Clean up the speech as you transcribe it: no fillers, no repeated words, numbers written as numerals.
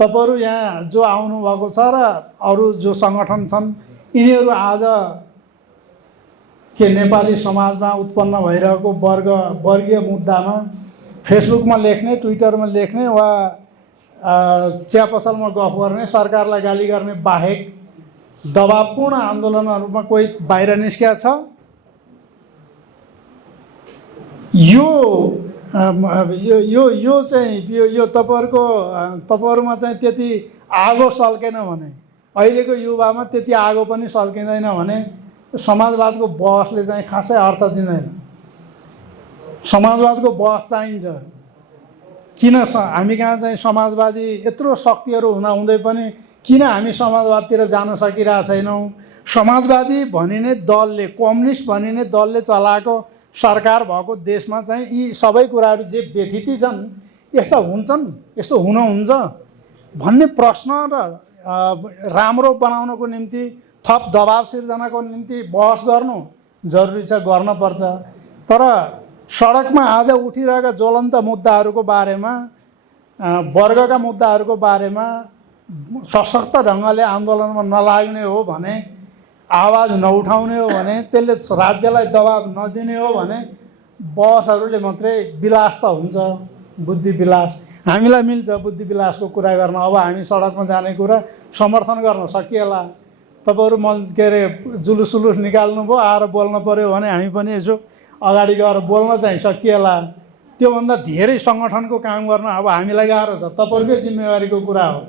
तपाईहरु यहाँ जो आउनु भएको छ र अरू जो संगठन छन् यिनीहरू आज के नेपाली समाजमा उत्पन्न भइरहेको वर्गीय मुद्दामा फेसबुकमा लेख्ने, ट्विटरमा लेख्ने वा चिया पसलमा गफ गर्ने, सरकारलाई गाली गर्ने बाहेक दबावपूर्ण आन्दोलनहरूमा कोही बाहिर निस्किया छ? यो चाहिँ यो तपाईहरुमा चाहिँ त्यति आगो सल्केन भने, अहिलेको युवामा त्यति आगो पनि सल्किँदैन भने समाजवादको बहसले चाहिँ खासै अर्थ दिँदैन। समाजवादको बहस चाहिन्छ। किन हामी कहाँ चाहिँ समाजवादी यत्रो शक्तिहरू हुँदै पनि किन हामी समाजवादतिर जान सकिरहेको छैनौँ? समाजवादी भनिने दलले, कम्युनिस्ट भनिने दलले चलाएको सरकार भएको देशमा चाहिँ यी सबै कुराहरू जे व्यथिति छन्, यस्ता हुन्छन्, यस्तो हुन्छ भन्ने प्रश्न र राम्रो बनाउनको निम्ति, थप दबाव सिर्जनाको निम्ति बहस गर्नु जरुरी छ, गर्नुपर्छ। तर सडकमा आज उठिरहेका ज्वलन्त मुद्दाहरूको बारेमा, वर्गका मुद्दाहरूको बारेमा सशक्त ढङ्गले आन्दोलनमा नलाग्ने हो भने, आवाज नउठाउने हो भने, त्यसले राज्यलाई दबाब नदिने हो भने बहसहरूले मात्रै विलास त हुन्छ, बुद्धि विलास। हामीलाई मिल्छ बुद्धि विलासको कुरा गर्न। अब हामी सडकमा जाने कुरा समर्थन गर्न सकिएला। तपाईहरु के अरे जुलुस निकाल्नु भयो, आएर बोल्न पर्यो भने हामी पनि यसो अगाडि गएर बोल्न चाहिँ सकिएला। त्योभन्दा धेरै सङ्गठनको काम गर्न अब हामीलाई गाह्रो छ। तपाईहरुकै जिम्मेवारीको कुरा हो।